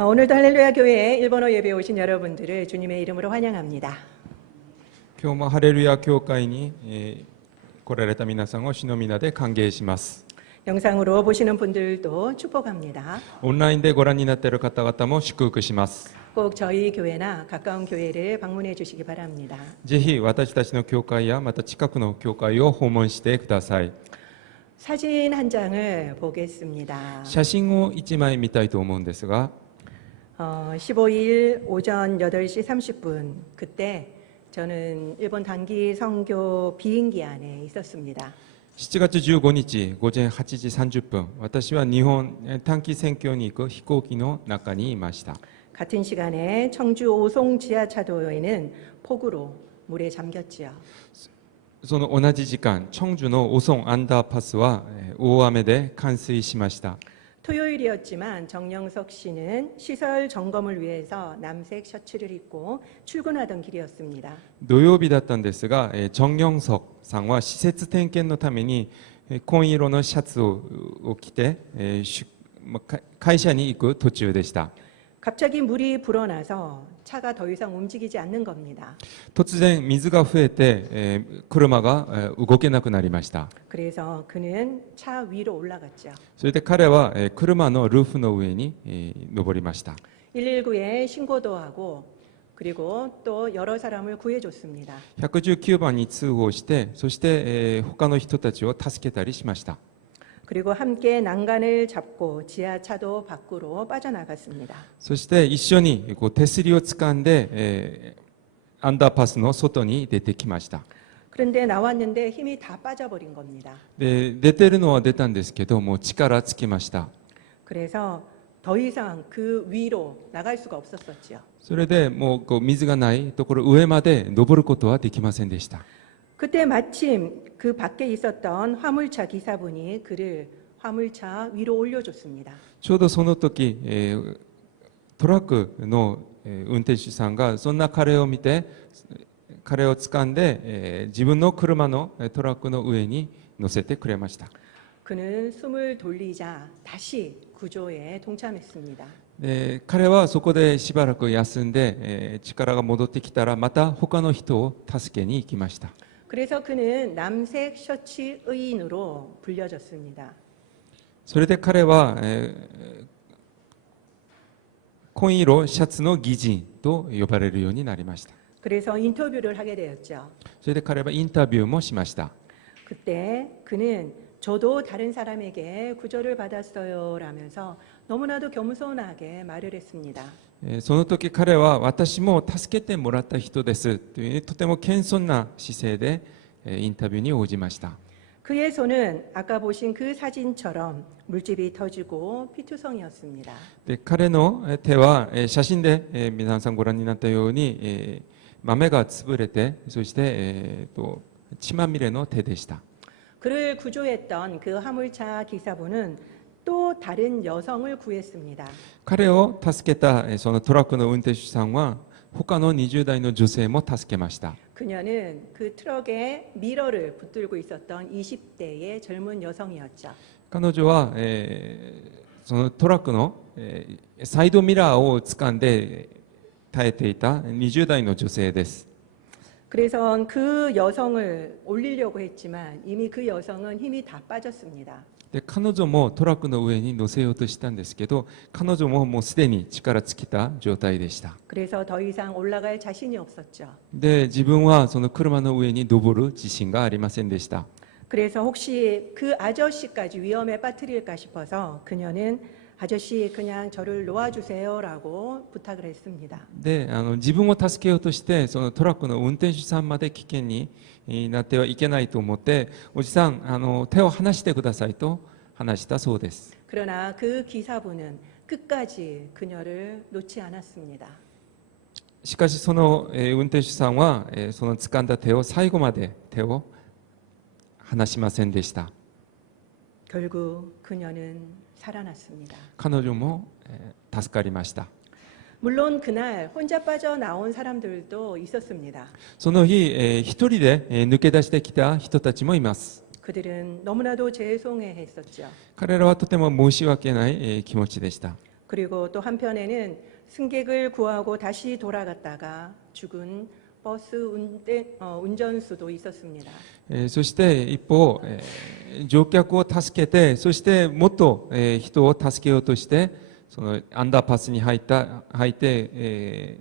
오늘도 할렐루야 교회에 일본어 예배에 오신 여러분들을 주님의 이름으로 환영합니다. 今日もハレルヤ教会に、来られた皆さんを主の皆で歓迎します。 영상으로 보시는 분들도 축복합니다. オンラインでご覧になっている方々も祝福します。 꼭 저희 교회나 가까운 교회를 방문해 주시기 바랍니다. ぜひ私たちの教会やまた近くの教会を訪問してください。 사진 한 장을 보겠습니다. 写真を1枚見たいと思うんですが、 15일 오전 8시 30분 그때 저는 일본 단기 선교 비행기 안에 있었습니다. 7月15日午前8時30分、私は日本短期選挙に行く飛行機の中にいました。 같은 시간에 청주 오송 지하차도에는 폭우로 물에 잠겼지요. その同じ時間、チョンジュのオソンアンダーパスは大雨で冠水しました。 토요일이었지만 정영석 씨는 시설 점검을 위해서 남색 셔츠를 입고 출근하던 길이었습니다. 土曜日だったんですが、チョン・ヨンソクさんは施設点検のために紺色のシャツを着て会社に行く途中でした。 갑자기 물이 불어나서 차가 더 이상 움직이지 않는 겁니다. 突然水が増えて車が動けなくなりました。 그래서 그는 차 위로 올라갔죠. それで彼は車のルーフの上に登りました。 119에 신고도 하고 그리고 또 여러 사람을 구해줬습니다. 119番に通報して、そして他の人たちを助けたりしました。 그리고 함께 난간을 잡고 지하차도 밖으로 빠져나갔습니다. そして一緒に手すりを掴んでアンダーパスの外に出てきました。 그런데 나왔는데 힘이 다 빠져버린 겁니다. で出てるのは出たんですけど、もう力尽きました。 그래서 더 이상 그 위로 나갈 수가 없었었지요. それでもう水がないところ上まで登ることはできませんでした。 그때 마침 그 밖에 있었던 화물차 기사분이 그를 화물차 위로 올려줬습니다. ちょうどその時、トラックの運転手さんがそんな彼を見て、彼を掴んで、自分の車のトラックの上に乗せてくれました。 그는 숨을 돌리자 다시 구조에 동참했습니다. で彼はそこでしばらく休んで、力が戻ってきたらまた他の人を助けに行きました。 그래서 그는 남색 셔츠 의인으로 불려졌습니다. それで彼は、紺色シャツの義人と呼ばれるようになりました。 그래서 인터뷰를 하게 되었죠. それで彼はインタビューもしました。 그때 그는 저도 다른 사람에게 구조를 받았어요 라면서 너무나도 겸손하게 말을 했습니다. その時彼は私も助けてもらった人ですというとても謙遜な姿勢でインタビューに応じました。 그의 손은 아까 보신 그 사진처럼 물집이 터지고 피투성이었습니다. で彼の手は写真で皆さんご覧になったように豆が潰れて、そして血まみれの手でした。 그를 구조했던 그 화물차 기사분은 또 다른 여성을 구했습니다. 彼を助けたそのトラックの運転手さんは他の20代の女性も助けました。 그녀는 그 트럭에 미러를 붙들고 있었던 20대의 젊은 여성이었죠. 彼女は、そのトラックの、サイドミラーを掴んで耐えていた20代の女性です。 그래서 그 여성을 올리려고 했지만 이미 그 여성은 힘이 다 빠졌습니다. で彼女もトラックの上に乗せようとしたんですけど、彼女ももうすでに力尽きた状態でした。 그래서 더 이상 올라갈 자신이 없었죠. で自分はその車の上に登る自信がありませんでした。 그래서 혹시 그 아저씨까지 위험에 빠뜨릴까 싶어서 그녀는 아저씨 그냥 저를 놓아주세요라고 부탁을 했습니다. で自分を助けようとしてそのトラックの運転手さんまで危険になってはいけないと思って、おじさん手を離してくださいと話したそうです。 그러나 그 기사분은 끝까지 그녀를 놓지 않았습니다. しかしその運転手さんはその掴んだ手を最後まで手を離しませんでした。 결국 그녀는 살아났습니다. 彼女も助かりました。 물론 그날 혼자 빠져나온 사람들도 있었습니다. その日一人で抜け出してきた人たちもいます。 그들은 너무나도 죄송해했었죠. 彼らはとても申し訳ない気持ちでした。 그리고 또 한편에는 승객을 구하고 다시 돌아갔다가 죽은 버스 운전수도 있었습니다. そして一方、乗客を助けて、そしてもっと、人を助けようとして、そのアンダーパスに入って、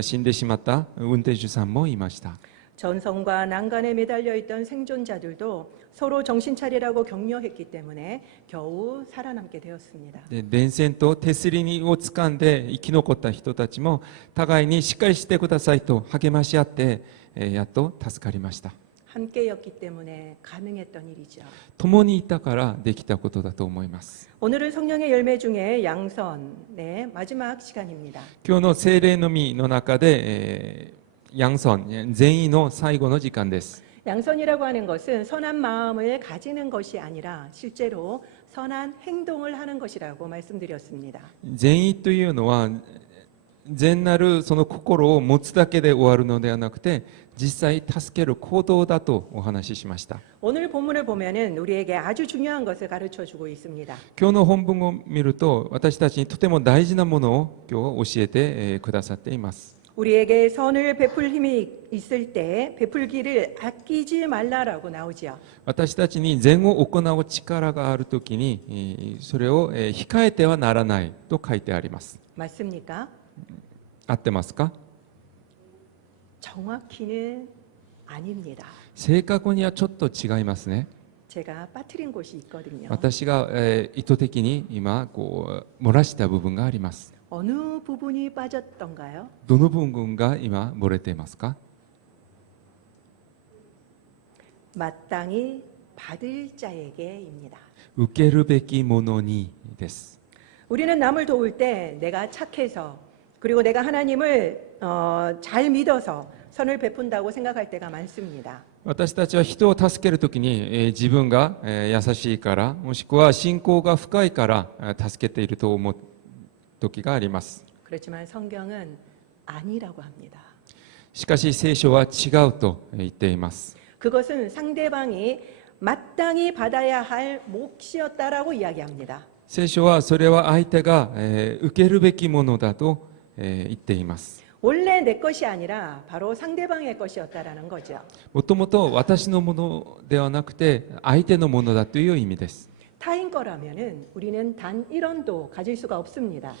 死んでしまった運転手さんもいました。 전선과 난간에 매달려 있던 생존자들도 서로 정신 차리라고 격려했기 때문에 겨우 살아남게 되었습니다. で電線と手すりを掴んで生き残った人たちも互いにしっかりしてくださいと励まし合って、やっと助かりました。 함께였기 때문에 가능했던 일이죠. 共にいたからできたことだと思います。 오늘은 성령의 열매 중에 양선의 마지막 시간입니다. 今日の聖霊の実の中で、양선善意の最後の時間です。 양선이라고 하는 것은 선한 마음을 가지는 것이 아니라 실제로 선한 행동을 하는 것이라고 말씀드렸습니다. 善意というのは善なるその心を持つだけで終わるのではなくて、実際助ける行動だとお話ししました。 오늘 본문을 보면은 우리에게 아주 중요한 것을 가르쳐 주고 있습니다. 今日の本文を見ると、私たちにとても大事なものを今日教えてくださっています。 우리에게 선을 베풀 힘이 있을 때 베풀기를 아끼지 말라라고 나오지요. 私たちに善を行う力があるときに、それを控えてはならないと書いてあります。 맞습니까? 合ってますか？ 정확히는 아닙니다. 正確にはちょっと違いますね。 제가 빠뜨린 곳이 있거든요. 私が、意図的に今漏らした部分があります。 어느 부분이 빠졌던가요? どの部分が今漏れていますか？ 마땅히 받을 자에게입니다. 受けるべきものにです。 우리는 남을 도울 때 내가 착해서 그리고 내가 하나님을 잘 믿어서 선을 베푼다고 생각할 때가 많습니다. 私たちは人を助けるときに、自分が、優しいから、もしくは信仰が深いから、助けていると思う時があります。 그렇지만 성경은 아니라고 합니다. しかし聖書は違うと言っています。 그것은 상대방이 마땅히 받아야 할 몫이었다라고 이야기합니다. 聖書はそれは相手が、受けるべきものだと、言っています。 원래 내 것이 아니라 바로 상대방의 것이었다라는 거죠. もともと私のものではなくて相手のものだという意味です。 타인 거라면은 우리는 단 1원도 가질 수가 없습니다.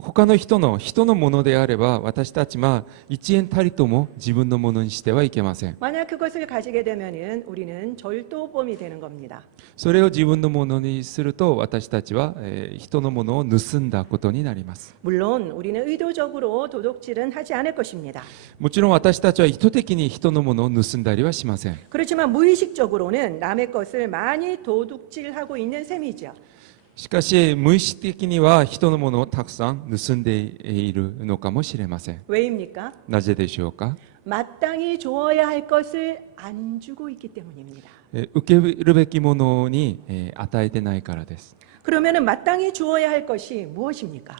他の人のものであれば私たちは1円たりとも自分のものにしてはいけません。 만약 그것을 가지게 되면은 우리는 절도범이 되는 겁니다. それを自分のものにすると私たちは、人のものを盗んだことになります。 물론 우리는 의도적으로 도둑질은 하지 않을 것입니다. もちろん私たちは意図的に人のものを盗んだりはしません。 그렇지만 무의식적으로는 남의 것을 많이 도둑질하고 있는 셈이죠. しかし無意識的には人のものをたくさん盗んでいるのかもしれません。 왜입니까? なぜでしょうか？ 마땅히 주어야 할 것을 안 주고 있기 때문입니다. 受けるべきものに与えてないからです。 그러면은 마땅히 주어야 할 것이 무엇입니까?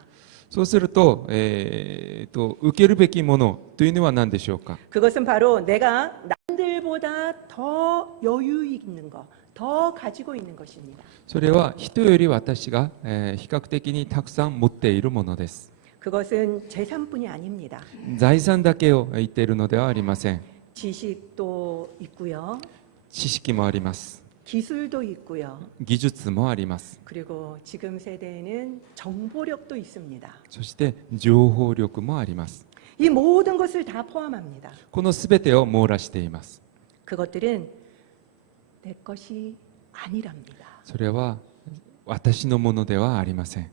そうすると、受けるべきものというのは何でしょうか？ 그것은 바로 내가 남들보다 더 여유 있는 것, 더 가지고 있는 것입니다. それは人より私が、比較的にたくさん持っているものです。 그것은 재산뿐이 아닙니다. 財産だけを言っているのではありません。 지식도 있고요. 知識もあります。 기술도 있고요. 技術もあります。 그리고 지금 세대에는 정보력도 있습니다. そして情報力もあります。 이 모든 것을 다 포함합니다. このすべてを網羅しています。 그것들은 내 것이 아니랍니다. それは私のものではありません。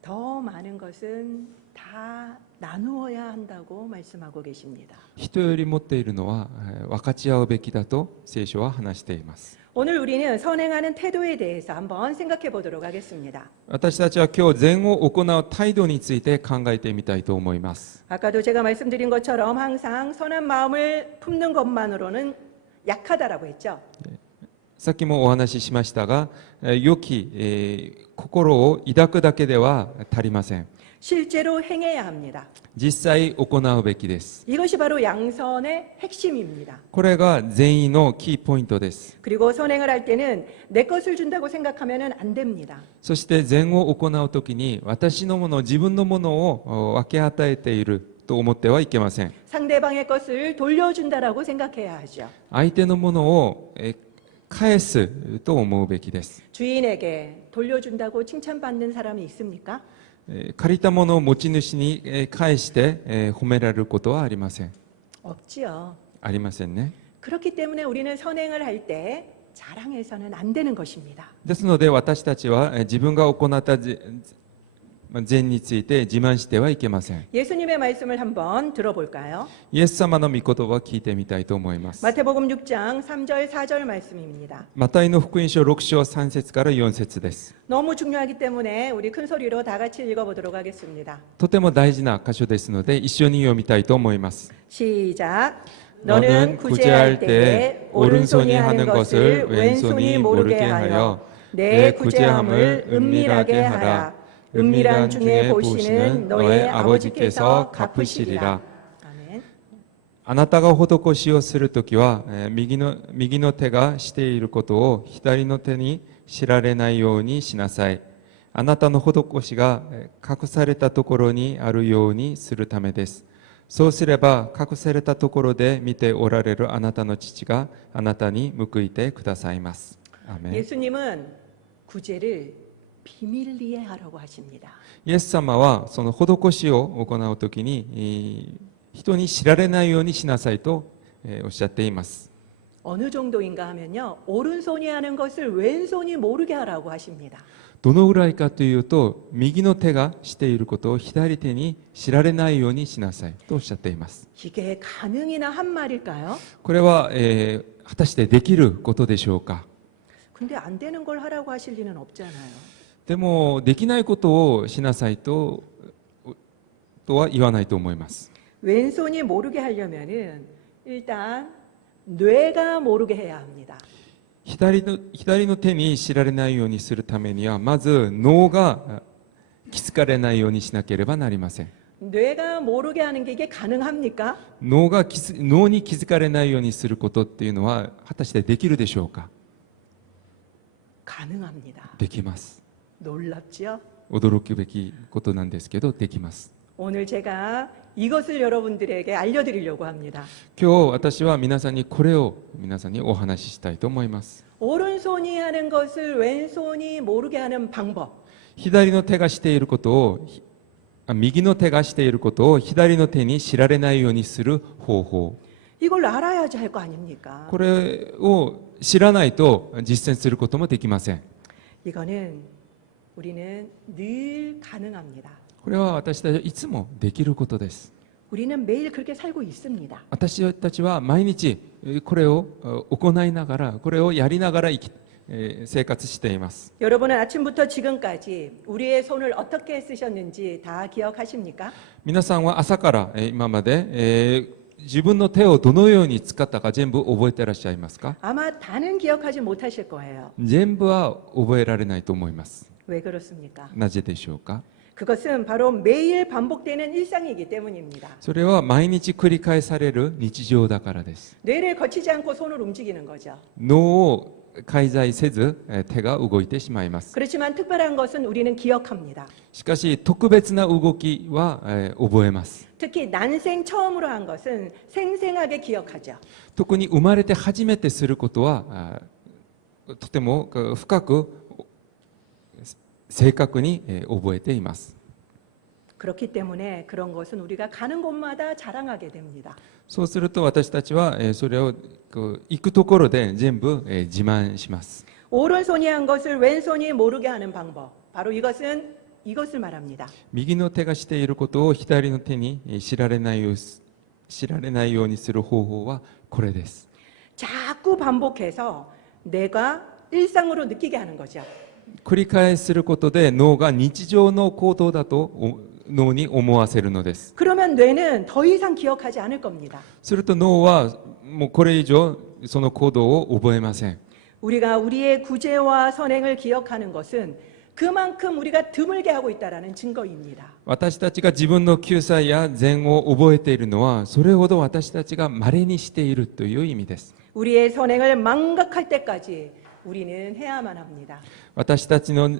더 많은 것은 다 나누어야 한다고 말씀하고 계십니다. 人より持っているのは分かち合うべきだと聖書は話しています。 오늘 우리는 선행하는 태도에 대해서 한번 생각해 보도록 하겠습니다. 私たちは今日善を行う態度について考えてみたいと思います。 아까도 제가 말씀드린 것처럼 항상 선한 마음을 품는 것만으로는 약하다라고 했죠. さっきもお話ししましたが、良き、心を抱くだけでは足りません。 실제로 행해야 합니다. 実際行うべきです。 이것이 바로 양선의 핵심입니다. これが善意のキーポイントです。 그리고 선행을 할 때는 내 것을 준다고 생각하면 안 됩니다. そして善を行うときに私のもの、自分のものを分け与えていると思ってはいけません。 상대방의 것을 돌려준다라고 생각해야 하죠. 相手のものを返すと思うべきです。 주인에게 돌려준다고 칭찬받는 사람이 있습니까? 借りたものを持ち主に返して褒められることはありません。 없지요. ありませんね。 그렇기 때문에 우리는 선행을 할 때 자랑해서는 안 되는 것입니다. ですので私たちは自分が行った善について自慢してはいけません。 예수님의 말씀을 한번 들어볼까요? イエス様の御言葉を聞いてみたいと思います。 마태복음 6장 3절 4절 말씀입니다. マタイの福音書6章3節から4節です。 너무 중요하기 때문에 우리 큰 소리로 다 같이 읽어보도록 하겠습니다. とても大事な箇所ですので一緒に読みたいと思います。 시작. 너는 구제할 때에 오른손이 하는 것을 왼손이 모르게 하여 내 구제함을 은밀하게 하라. 은밀한 중에 보시는 너의 아버지께서 갚으시리라. 아멘. あなたが施しをするときは右の手がしていることを左の手に知られないようにしなさい。あなたの施しが隠されたところにあるようにするためです。そうすれば隠されたところで見ておられるあなたの父があなたに報いてくださいます。アーメン。 예수님은 구제를 비밀리에 하라고 하십니다. イエス様はその施しを行うときに人に知られないようにしなさいとおっしゃっています。 어느 정도인가 하면요. 오른손이 하는 것을 왼손이 모르게 하라고 하십니다. どのぐらいかというと右の手がしていることを左手に知られないようにしなさいとおっしゃっています。 이게 가능이나 한 말일까요? これは、果たしてできることでしょうか。 근데 안 되는 걸 하라고 하실 리는 없잖아요. でもできないことをしなさいとは言わないと思います。 왼손이 모르게 하려면은 일단 뇌가 모르게 해야 합니다. 左の手に知られないようにするためにはまず脳が気づかれないようにしなければなりません。 뇌가 모르게 하는 게 이게 가능합니까? 脳に気づかれないようにすることっていうのは果たしてできるでしょうか。 가능합니다. できます。 놀랍지요? 驚くべきことなんですけどできます。 오늘 제가 이것을 여러분들에게 알려드리려고 합니다. 今日私は皆さんにこれを皆さんにお話ししたいと思います。 오른손이 하는 것을 왼손이 모르게 하는 방법. 左の手がしていることを右の手がしていることを左の手に知られないようにする方法。 이걸 알아야지 할 거 아닙니까? これを知らないと実践することもできません。 이거는 우리는 늘 가능합니다. これは私たちはいつもできることです。 우리는 매일 그렇게 살고 있습니다. 私たちは毎日これを行いながら、これをやりながら生活しています。 여러분은 아침부터 지금까지 우리의 손을 어떻게 쓰셨는지 다 기억하십니까? 皆さんは朝から今まで自分の手をどのように使ったか全部覚えていらっしゃいますか？ 아마 다는 기억하지 못하실 거예요. 全部は覚えられないと思います。 왜 그렇습니까? なぜでしょうか？ 그것은 바로 매일 반복되는 일상이기 때문입니다. それは毎日繰り返される日常だからです。 뇌를 거치지 않고 손을 움직이는 거죠. 脳を介在せず手が動いてしまいます。 그렇지만 특별한 것은 우리는 기억합니다. しかし特別な動きは覚えます。 특히 난생 처음으로 한 것은 생생하게 기억하죠. 特に生まれて初めてすることはとても深く正確に覚えています。 그렇기 때문에 그런 것은 우리가 가는 곳마다 자랑하게 됩니다. そうすると私たちはそれを行くところで全部自慢します。 오른손이 한 것을 왼손이 모르게 하는 방법. 바로 이것을 말합니다. 右の手がしていることを左の手に知られないようにする方法はこれです。 자꾸 반복해서 내가 일상으로 느끼게 하는 거죠. 繰り返することで脳が日常の行動だと脳に思わせるのです。 그러면 뇌는 더 이상 기억하지 않을 겁니다. すると脳はもうこれ以上その行動を覚えません。 우리가 우리의 구제와 선행을 기억하는 것은 그만큼 우리가 드물게 하고 있다는 증거입니다. 私たちが自分の救済や善を覚えているのは、それほど私たちが稀にしているという意味です。 우리의 선행을 망각할 때까지 우리는 해야만 합니다. 私たちの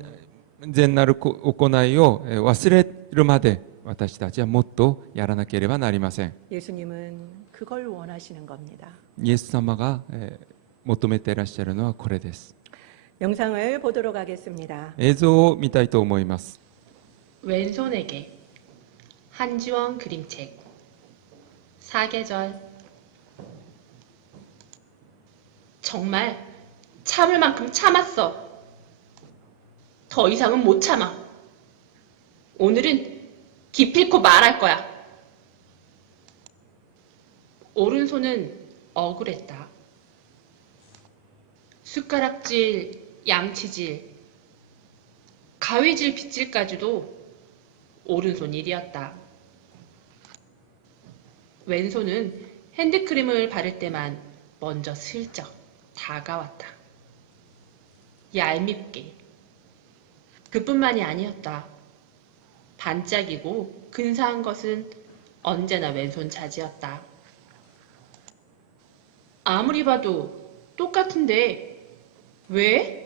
善なる行いを忘れるまで、私たちはもっとやらなければなりません。 예수님은 그걸 원하시는 겁니다. イエス様が求めていらっしゃるのはこれです。 영상을 보도록 하겠습니다. 映像を見たいと思います。 왼손에게 한지원 그림책 사계절. 정말 참을 만큼 참았어. 더 이상은 못 참아. 오늘은 기필코 말할 거야. 오른손은 억울했다. 숟가락질, 양치질, 가위질, 빗질까지도 오른손 일이었다. 왼손은 핸드크림을 바를 때만 먼저 슬쩍 다가왔다. 얄밉게. 그뿐만이 아니었다. 반짝이고 근사한 것은 언제나 왼손 차지였다. 아무리 봐도 똑같은데 왜?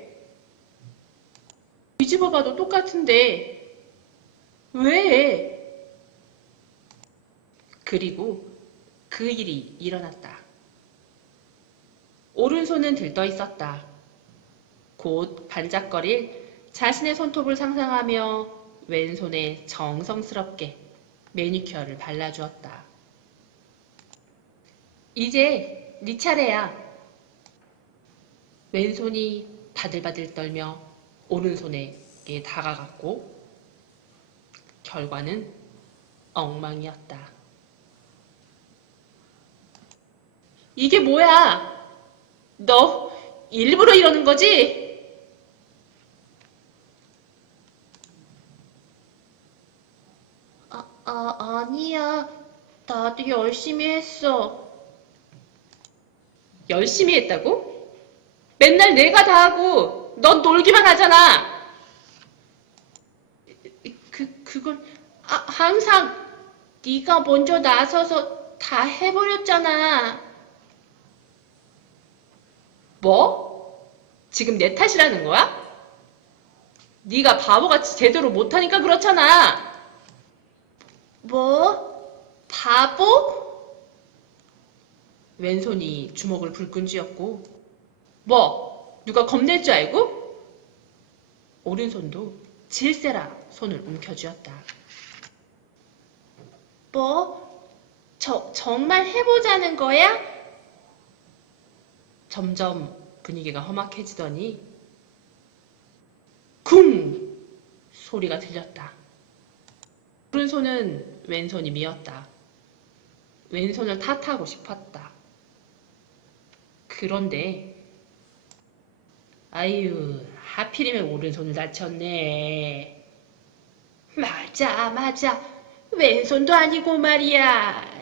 뒤집어 봐도 똑같은데 왜? 그리고 그 일이 일어났다. 오른손은 들떠 있었다. 곧 반짝거릴 자신의 손톱을 상상하며 왼손에 정성스럽게 매니큐어를 발라주었다. 이제 네 차례야. 왼손이 바들바들 떨며 오른손에게 다가갔고 결과는 엉망이었다. 이게 뭐야? 너 일부러 이러는 거지? 아니야. 나도 열심히 했어. 열심히 했다고? 맨날 내가 다 하고 넌 놀기만 하잖아. 그건 항상 네가 먼저 나서서 다 해버렸잖아. 뭐? 지금 내 탓이라는 거야? 네가 바보같이 제대로 못하니까 그렇잖아. 뭐? 바보? 왼손이 주먹을 불끈 쥐었고 뭐? 누가 겁낼 줄 알고? 오른손도 질세라 손을 움켜쥐었다. 뭐? 정말 해보자는 거야? 점점 분위기가 험악해지더니 쿵! 소리가 들렸다. 오른손은 왼손이 미었다. 왼손을 탓하고 싶었다. 그런데 아유, 하필이면 오른손을 다쳤네. 맞아. 왼손도 아니고 말이야.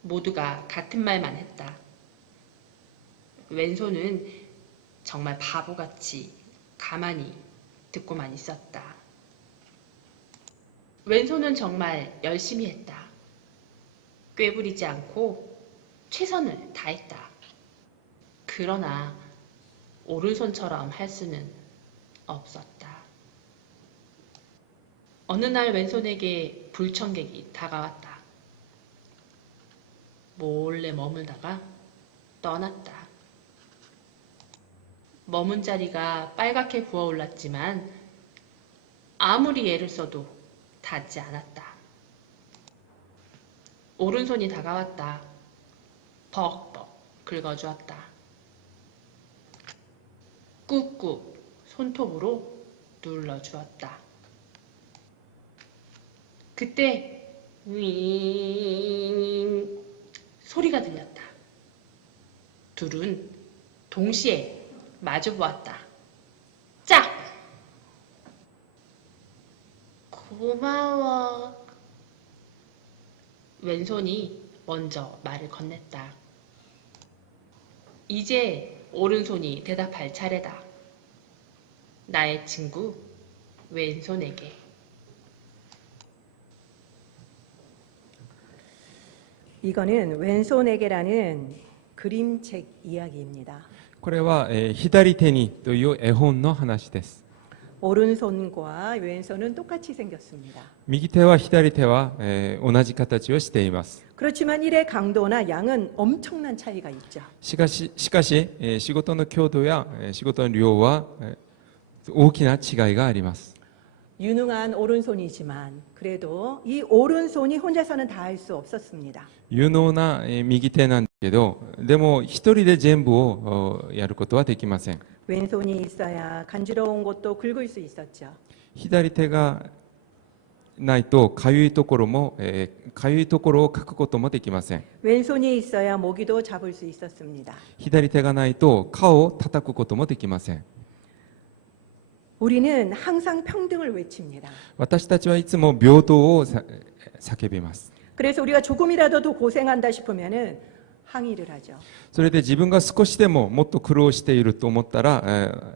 모두가 같은 말만 했다. 왼손은 정말 바보같이 가만히 듣고만 있었다. 왼손은 정말 열심히 했다. 꾀부리지 않고 최선을 다했다. 그러나 오른손처럼 할 수는 없었다. 어느 날 왼손에게 불청객이 다가왔다. 몰래 머물다가 떠났다. 머문 자리가 빨갛게 부어올랐지만 아무리 애를 써도 닿지 않았다. 오른손이 다가왔다. 벅벅 긁어주었다. 꾹꾹 손톱으로 눌러주었다. 그때 윙 소리가 들렸다. 둘은 동시에 마주보았다. 짝! 고마워. 왼손이 먼저 말을 건넸다. 이제 오른손이 대답할 차례다. 나의 친구 왼손에게. 이거는 왼손에게라는 그림책 이야기입니다. これは、左手にという絵本の話です。 오른손과 왼손은 똑같이 생겼습니다. 右手は左手は、同じ形をしています。 그렇지만 일의 강도나 양은 엄청난 차이가 있죠. しかし、仕事の強度や、仕事の量は、大きな違いがあります。 유능한 오른손이지만 그래도 이 오른손이 혼자서는 다 할 수 없었습니다. 有能な、右手なんだけど、でも一人で全部をやることはできません。 왼손이 있어야 간지러운 곳도 긁을 수 있었죠. 左手がないとかゆいところも、かゆいところをかくこともできません。 왼손이 있어야 모기도 잡을 수 있었습니다. 左手がないと顔を叩くこともできません。 우리는 항상 평등을 외칩니다. 私たちはいつも平等を叫びます。 그래서 우리가 조금이라도 더 고생한다 싶으면은 항의를 하죠. それで自分が少しでももっと苦労していると思ったら、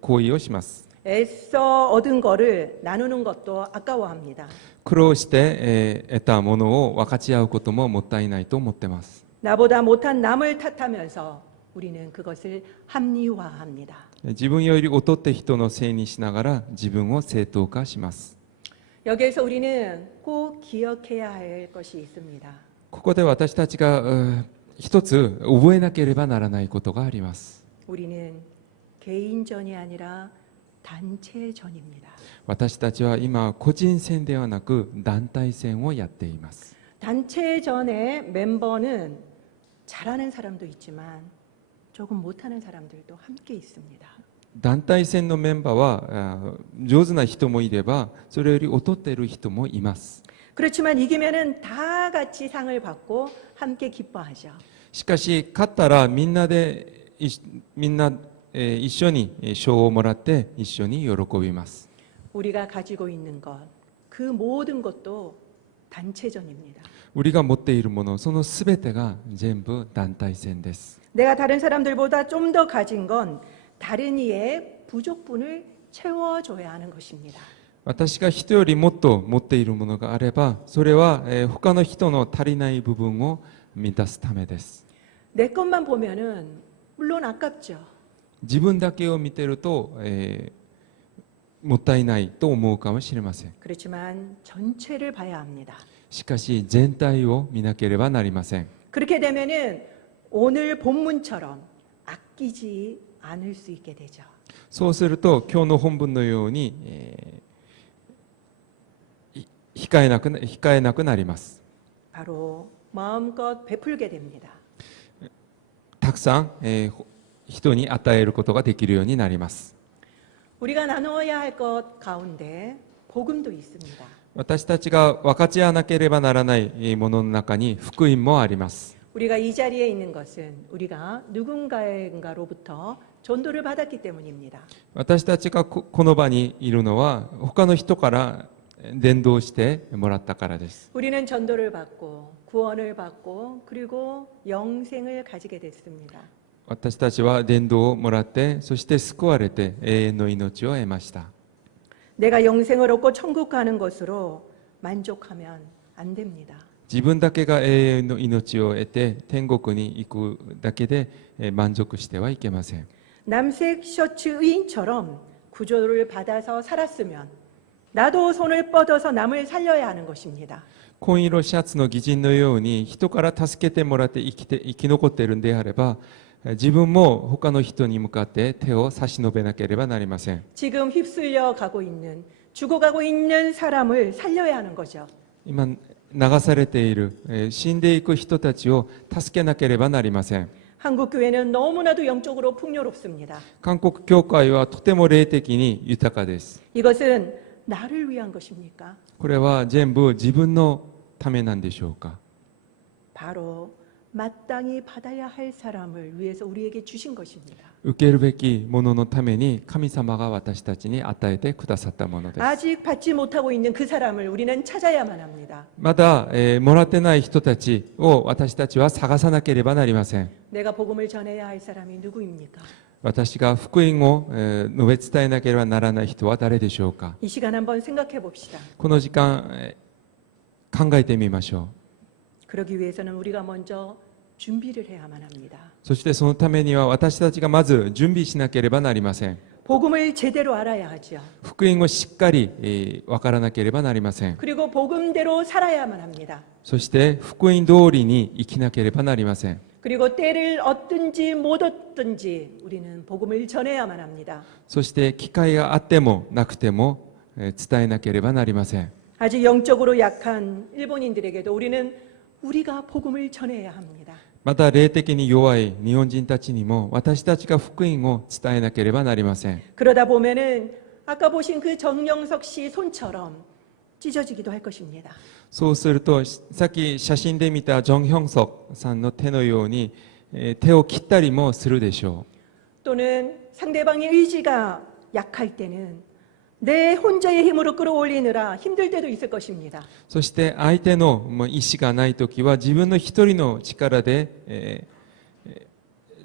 行為をします。 애써 얻은 거를 나누는 것도 아까워합니다. 苦労して、得たものを分かち合うことももったいないと思っています。 나보다 못한 남을 탓하면서 우리는 그것을 합리화합니다. 自分より劣って人のせいにしながら自分を正当化します。 여기에서 우리는 꼭 기억해야 할 것이 있습니다. ここで私たちが一つ覚えなければならないことがあります。 우리는 개인전이 아니라 단체전입니다. 私たちは今個人戦ではなく団体戦をやっています。 단체전의 멤버는 잘하는 사람도 있지만 조금 못하는 사람들도 함께 있습니다. 団体戦のメンバーは上手な人もいればそれより劣っている人もいます。 그렇지만 이기면은 다 같이 상을 받고 함께 기뻐하죠. しかし勝ったらみんな一緒に賞をもらって一緒に喜びます。 우리가 가지고 있는 것, 그 모든 것도 단체전입니다. 우리가持っているものそのすべてが全部団体戦です。 내가 다른 사람들보다 좀 더 가진 건 다른 이의 부족분을 채워줘야 하는 것입니다. 私が人よりもっと持っているものがあればそれは他の人の足りない部分を満たすためです。 내 것만 보면은 물론 아깝죠. 自分だけを見てると、もったいないと思うかもしれません。 그렇지만 전체를 봐야 합니다. しかし全体を見なければなりません。 그렇게 되면은 오늘 본문처럼 아끼지 않을 수 있게 되죠. そうすると今日の本文のように、控えなくなります。 바로 마음껏 베풀게 됩니다. たくさん、人に与えることができるようになります。 우리가 나누어야 할 것 가운데 복음도 있습니다. 私たちが分かち合わなければならないものの中に福音もあります。 우리가 이 자리에 있는 것은 우리가 누군가로부터 전도를 받았기 때문입니다. 私たちがこの場にいるのは他の人から伝道してもらったからです。 우리는 전도를 받고 구원을 받고 그리고 영생을 가지게 됐습니다. 私たちは伝道をもらってそして救われて永遠の命を得ました。 내가 영생을 얻고 천국 가는 것으로 만족하면 안 됩니다. 自分だけが永遠の命を得て天国に行くだけで満足してはいけません。 남색 셔츠 의인처럼 구조를 받아서 살았으면 나도 손을 뻗어서 남을 살려야 하는 것입니다. 紺色シャツの義人のように人から助けてもらって生き残っているんであれば自分も他の人に向かって手を差し伸べなければなりません。 지금 휩쓸려 가고 있는 죽어가고 있는 사람을 살려야 하는 거죠. 今流されている死んでいく人たちを助けなければなりません。 한국 교회는 너무나도 영적으로 풍요롭습니다. 韓国教会はとても霊的に豊かです。 이것은 나를 위한 것입니까? これは全部自分のためなんでしょうか。 바로 마땅히 받아야 할 사람을 위해서 우리에게 주신 것입니다. 受けるべきもののために神様が私たちに与えてくださったものです。 아직 받지 못하고 있는 그 사람을 우리는 찾아야만 합니다. まだ、もらってない人たちを私たちは探さなければなりません。 내가 복음을 전해야 할 사람이 누구입니까? 私が福音を、述べ伝えなければならない人は誰でしょうか。 이 시간 한번 생각해 봅시다. この時間、考えてみましょう。 그러기 위해서는 우리가 먼저 준비를 해야만 합니다. そしてそのためには私たちがまず準備しなければなりません。 복음을 제대로 알아야 하죠. 福音をしっかり、分からなければなりません。 그리고 복음대로 살아야만 합니다. そして福音通りに生きなければなりません。 그리고 때를 얻든지 못 얻든지 우리는 복음을 전해야만 합니다. そして機会があってもなくても、伝えなければなりません。 아직 영적으로 약한 일본인들에게도 우리는 우리가 복음을 전해야 합니다. また霊的に弱い日本人たちにも私たちが福音を伝えなければなりません。 그러다 보면은 아까 보신 그 정영석 씨 손처럼 찢어지기도 할 것입니다. そうするとさっき写真で見たジョン・ヒョンソクさんの手のように、手を切ったりもするでしょ 또는 상대방의 의지가 약할 때는 내 혼자의 힘으로 끌어올리느라 힘들 때도 있을 것입니다. う。そして相手の意志がないときは自分の一人の力で、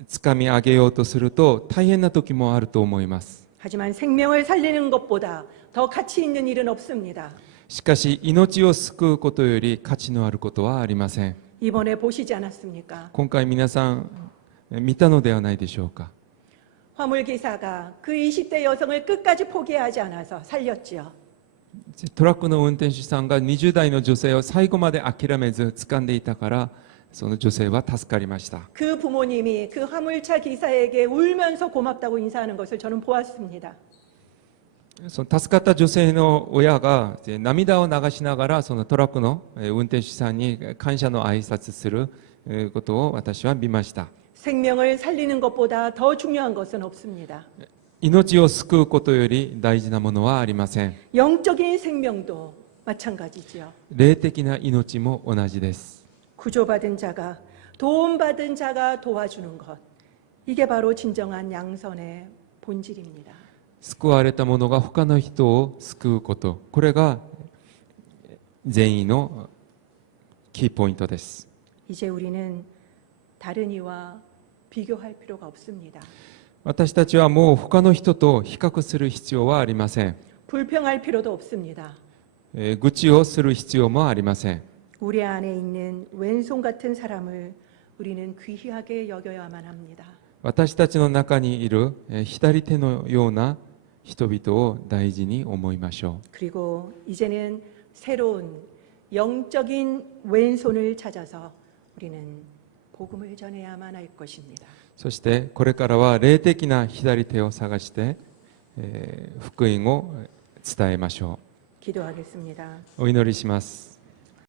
掴み上げようとすると大変な時もあると思います。 하지만 생명을 살리는 것보다 더 가치 있는 일은 없습니다. しかし命を救うことより価値のあることはありません。 이번에 보시지 않았습니까? 今回皆さん見たのではないでしょうか。 화물 기사가 그 20대 여성을 끝까지 포기하지 않아서 살렸지요. トラックの運転手さんが20代の女性を最後まで諦めず掴んでいたからその女性は助かりました。 그 부모님이 그 화물차 기사에게 울면서 고맙다고 인사하는 것을 저는 보았습니다. その助かった女性の親が涙を流しながらそのトラックの運転手さんに感謝の挨拶することを私は見ました。 생명을 살리는 것보다 더 중요한 것은 없습니다. 命を救うことより大事なものはありません。 영적인 생명도 마찬가지지요. 霊的な命も同じです。 구조받은 자가 도움받은 자가 도와주는 것. 이게 바로 진정한 양선의 본질입니다. 救われた者が他の人を救うこと、これが善意のキーポイントです。 이제 우리는 다른 이와 비교할 필요가 없습니다. 私たちはもう他の人と比較する必要はありません。 불평할 필요도 없습니다. 愚痴をする必要もありません。 우리 안에 있는 왼손 같은 사람을 우리는 귀하게 여겨야만 합니다. 私たちの中にいる左手のような人々を大事に思いましょう。 그리고 이제는 새로운 영적인 왼손을 찾아서 우리는 복음을 전해야만 할 것입니다. そしてこれからは霊的な左手を探して、福音を伝えましょ 기도하겠습니다. う。お祈りします。